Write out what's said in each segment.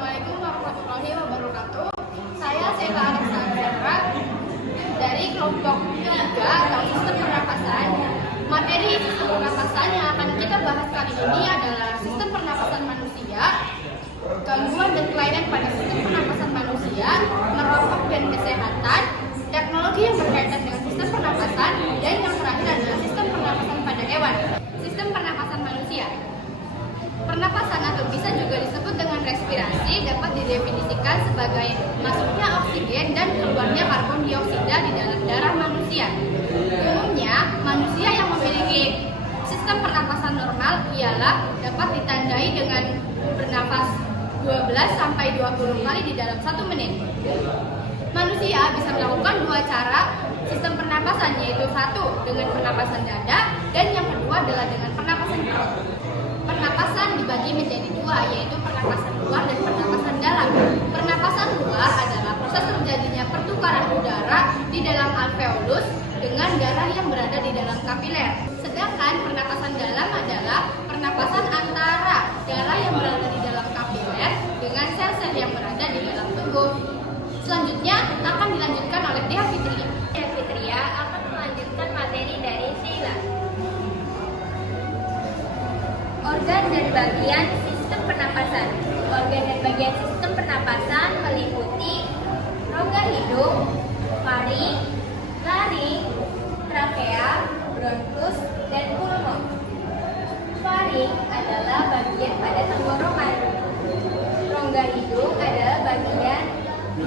Assalamualaikum warahmatullahi wabarakatuh. Saya Sheila Alexandra dari kelompok 3 atau sistem pernapasan. Materi sistem pernapasan yang akan kita bahas kali ini adalah sistem pernapasan manusia, gangguan dan kelainan pada sistem pernapasan manusia, merokok dan kesehatan, teknologi yang berkaitan dengan sistem pernapasan, dan yang terakhir adalah sistem pernapasan pada hewan. Sistem pernapasan manusia. Pernapasan atau bisa juga disebut dengan respirasi dapat didefinisikan sebagai masuknya oksigen dan keluarnya karbon dioksida di dalam darah manusia. Umumnya, manusia yang memiliki sistem pernapasan normal ialah dapat ditandai dengan bernapas 12-20 kali di dalam 1 menit. Manusia bisa melakukan 2 cara sistem pernapasan, yaitu 1 dengan pernapasan dada dan yang kedua adalah dengan pernapasan perut. Pernapasan dibagi menjadi 2, yaitu pernapasan luar dan pernapasan dalam. Pernapasan luar adalah proses terjadinya pertukaran udara di dalam alveolus dengan darah yang berada di dalam kapiler. Sedangkan pernapasan dalam adalah pernapasan antara darah yang berada di dalam kapiler dengan sel-sel yang berada di dalam tubuh. Selanjutnya akan dilanjutkan oleh Dea Fitria. Dea Fitria akan melanjutkan materi dari Sheila. Organ dan bagian sistem pernapasan. Organ dan bagian sistem pernapasan meliputi rongga hidung, faring, laring, trakea, bronkus, dan pulmon. Faring adalah bagian pada tenggorokan. Rongga hidung adalah bagian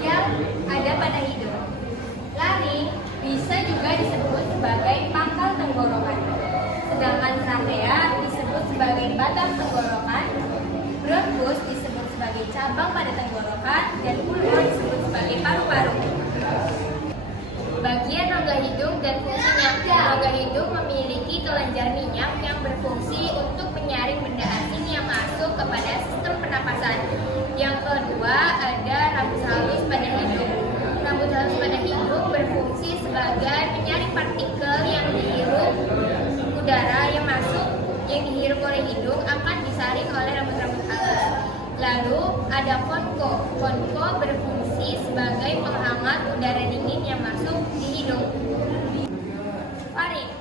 yang ada pada hidung. Laring bisa juga disebut sebagai pangkal tenggorokan. Sedangkan trakea disebut sebagai batang tenggorokan, bronkus disebut sebagai cabang pada tenggorokan, dan pulmon disebut sebagai paru-paru. Bagian rongga hidung dan fungsinya. Rongga hidung memiliki kelenjar minyak yang berfungsi untuk menyaring benda asing yang masuk kepada sistem pernapasan. Yang kedua ada rambut halus pada hidung. Rambut halus pada hidung berfungsi sebagai penyaring partikel yang dihirup udara yang masuk, yang dihirup oleh hidung akan disaring oleh rambut-rambut halus. Lalu ada konko. Konko berfungsi sebagai penghangat udara dingin yang masuk di hidung. Faring.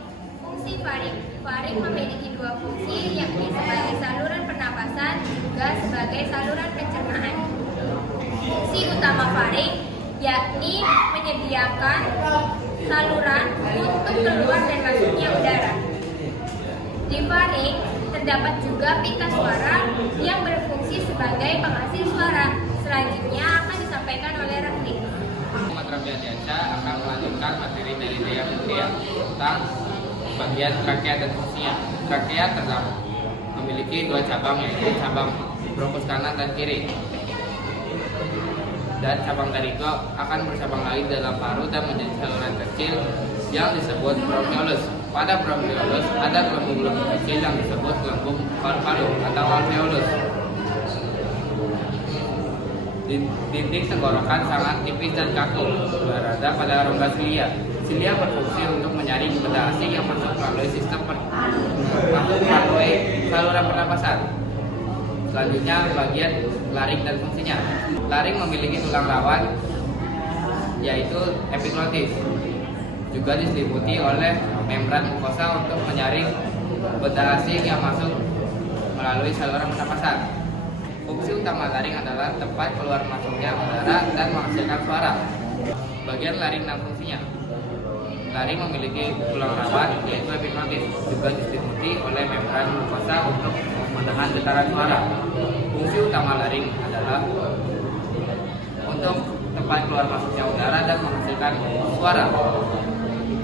Fungsi faring. Faring memiliki 2 fungsi, yakni sebagai saluran pernapasan juga sebagai saluran pencernaan. Fungsi utama faring yakni menyediakan saluran untuk keluar dan masuknya udara. Di faring terdapat juga pita suara yang berfungsi sebagai penghasil suara. Selanjutnya akan disampaikan oleh Rafli. Muhammad Rafli Adiansyah akan melanjutkan materi dari Dea Fitria tentang bagian trakea dan fungsinya. Trakea terdapat memiliki 2 cabang, yaitu cabang bronkus kanan dan kiri. Dan cabang dari itu akan bercabang lagi dalam paru dan menjadi saluran kecil yang disebut bronkiolus. Pada bronkiolus ada gelembung-gelembung kecil yang disebut gelembung paru-paru atau alveolus. Dinding tenggorokan sangat tipis dan kaku, berada pada rongga silia. Silia berfungsi untuk menyaring benda asing yang masuk melalui melalui saluran pernapasan. Selanjutnya bagian laring dan fungsinya. Laring memiliki tulang rawan, yaitu epiglotis. Juga diselimuti oleh membran mukosa untuk menyaring benda asing yang masuk melalui saluran pernapasan. Fungsi utama laring adalah tempat keluar masuknya udara dan menghasilkan suara. Bagian laring dan fungsinya. Laring memiliki tulang rawan, yaitu epiglotis. Juga diselimuti oleh membran mukosa untuk menahan getaran suara. Fungsi utama laring adalah untuk tempat keluar masuknya udara dan menghasilkan suara.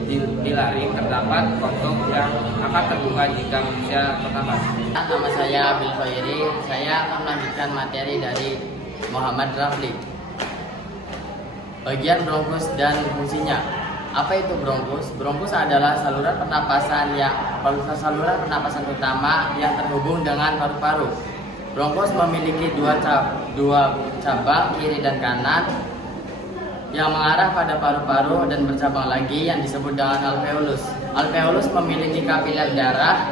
Di laring terdapat kantong yang akan terbuka jika manusia bernapas. Nama saya Bil Khairi. Saya akan melanjutkan materi dari Muhammad Rafli. Bagian bronkus dan fungsinya. Apa itu bronkus? Bronkus adalah saluran pernapasan utama yang terhubung dengan paru-paru. Bronkus memiliki 2 cabang, kiri dan kanan, yang mengarah pada paru-paru dan bercabang lagi yang disebut dengan alveolus. Alveolus memiliki kapiler darah.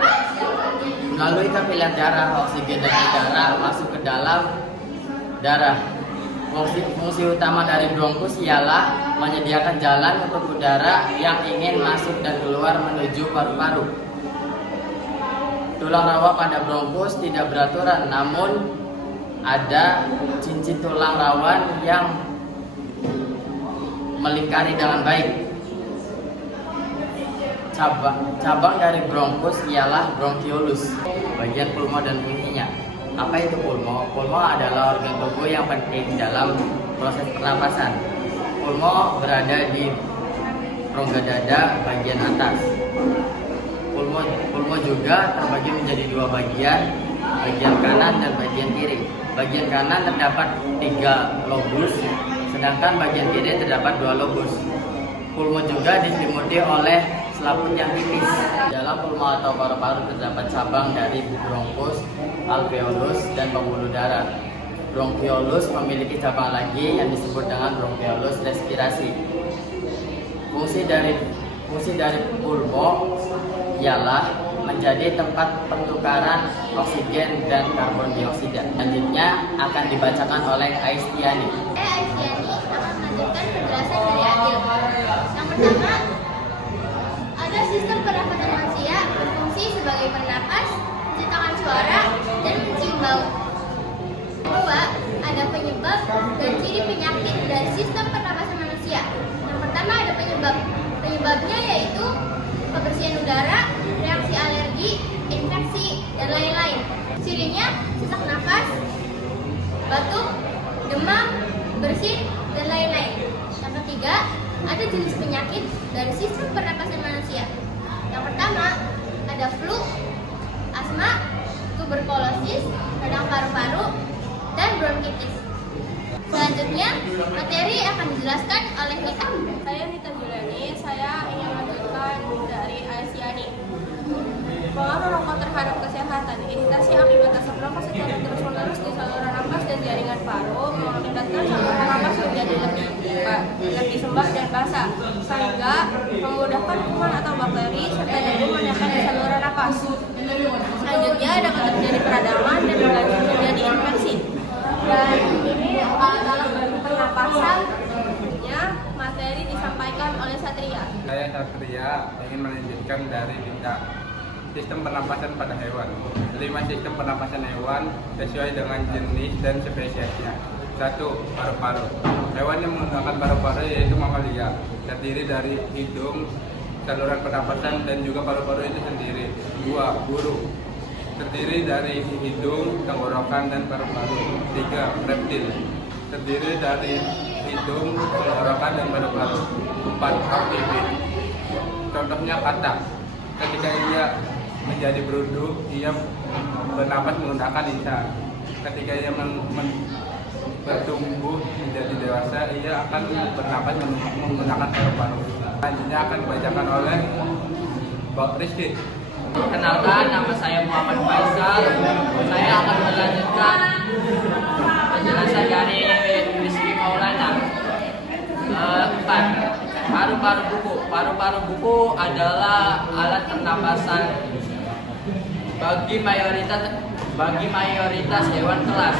Melalui kapiler darah, oksigen dan udara masuk ke dalam darah. Fungsi utama dari bronkus ialah menyediakan jalan untuk udara yang ingin masuk dan keluar menuju paru-paru. Tulang rawa pada bronkus tidak beraturan, namun ada cincin tulang rawan yang melingkari dengan baik. Cabang dari bronkus ialah bronkiolus, bagian pulmo dan fungsinya. Apa itu pulmo? Pulmo adalah organ tubuh yang penting dalam proses pernapasan. Pulmo berada di rongga dada bagian atas. Pulmo juga terbagi menjadi dua bagian kanan dan bagian kiri. Bagian kanan terdapat 3 lobus, sedangkan bagian kiri terdapat 2 lobus. Pulmo juga diselimuti oleh selaput yang tipis. Dalam pulmo atau paru-paru terdapat cabang dari bronkus, alveolus, dan pembuluh darah. Bronkiolus memiliki cabang lagi yang disebut dengan bronkiolus respirasi. Fungsi dari pulmo ialah menjadi tempat pertukaran oksigen dan karbon dioksida. Selanjutnya akan dibacakan oleh Aistiani. Aistiani akan melanjutkan penjelasan dari Adil. Yang pertama, ada sistem pernapasan manusia berfungsi sebagai pernapas, menciptakan suara, dan mencium bau. Kedua, ada penyebab dan ciri penyakit dari sistem pernapasan manusia. Yang pertama ada penyebab. Penyebabnya yaitu kebersihan udara, reaksi alergi, infeksi, dan lain-lain. Cirinya sesak nafas, batuk, demam, bersin, dan lain-lain. Yang ketiga, ada jenis penyakit dari sistem pernapasan manusia. Yang pertama, ada flu, asma, tuberkulosis, radang paru-paru, dan bronkitis. Selanjutnya, materi akan dijelaskan oleh Nita. Saya Nita Juliani, saya ingin melanjutkan dari Aistiani. Pengaruh rokok terhadap kesehatan. Iritasi akibat asap rokok secara terus-menerus di saluran nafas dan jaringan paru mengakibatkan saluran nafas menjadi lebih sembab dan basah, sehingga memudahkan kuman atau bakteri serta debu menempel di saluran nafas. Selanjutnya dapat terjadi peradangan dan berlanjut menjadi infeksi. Dan ini dalam pernapasan materi disampaikan oleh Satria. Saya Satria ingin melanjutkan dari Dinda. Sistem pernapasan pada hewan. 5 sistem pernapasan hewan sesuai dengan jenis dan spesiesnya. 1. Paru-paru. Hewan yang menggunakan paru-paru yaitu mamalia, terdiri dari hidung, saluran pernapasan, dan juga paru-paru itu sendiri. 2. Burung, terdiri dari hidung, tenggorokan, dan paru-paru. 3. Reptil, terdiri dari hidung, tenggorokan, dan paru-paru. 4. Amfibi, contohnya katak. Ketika ia menjadi berudu, ia bernapas menggunakan lisan. Ketika ia bertumbuh menjadi dewasa, ia akan bernapas menggunakan paru-paru. Selanjutnya akan dibacakan oleh Bapak Rizky. Kenalkan, nama saya Muhammad Faisal. Saya akan melanjutkan penjelasan dari Rizky Maulana. 4. Paru-paru buku. Paru-paru buku adalah alat pernapasan bagi mayoritas hewan kelas,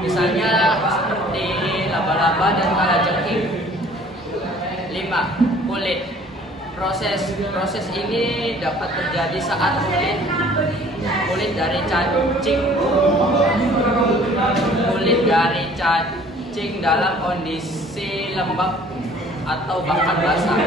misalnya seperti laba-laba dan kalajengking. 5. Kulit. Proses ini dapat terjadi saat kulit dari cacing dalam kondisi lembab atau bahkan basah.